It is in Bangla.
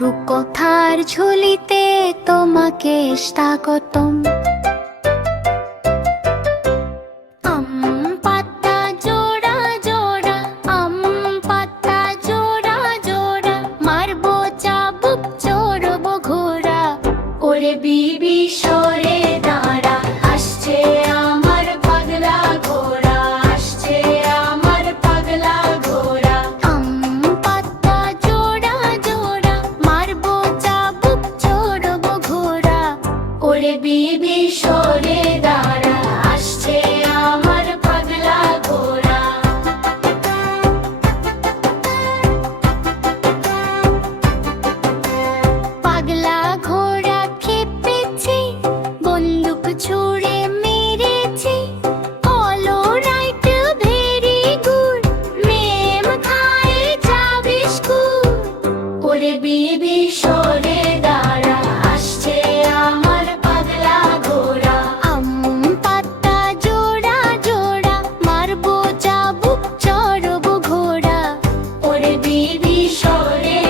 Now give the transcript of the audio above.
রূপকথার ঝুলিতে তোমাকে স্বাগতম। আম পাতা জোড়া জোড়া, আম পাতা জোড়া জোড়া, মারবো চাবুক চড়বো ঘোড়া। ওরে বিবি সরে দাঁড়া, আসছে আমার পাগলা ঘোড়া, আসছে আমার পাগলা ঘোড়া। আম পাতা জোড়া জোড়া, মারবো চাবুক চড়বো ঘোড়া। ওরে বিবি সরে দাঁড়া, আসছে আমার পাগলা ঘোড়া। পাগলা ঘোড়া খেপেছে, বন্দুক ছুঁড়ে মেরেছে। হলো রাইট ভেরি গুড, মেম খায় চা বিস্কুট। ওরে বিবি সরে দাঁড়া, আসছে আমার পাগলা ঘোড়া। আম পাতা জোড়া জোড়া, মারবো চাবুক চড়বো ঘোড়া। ওরে বিবি সরে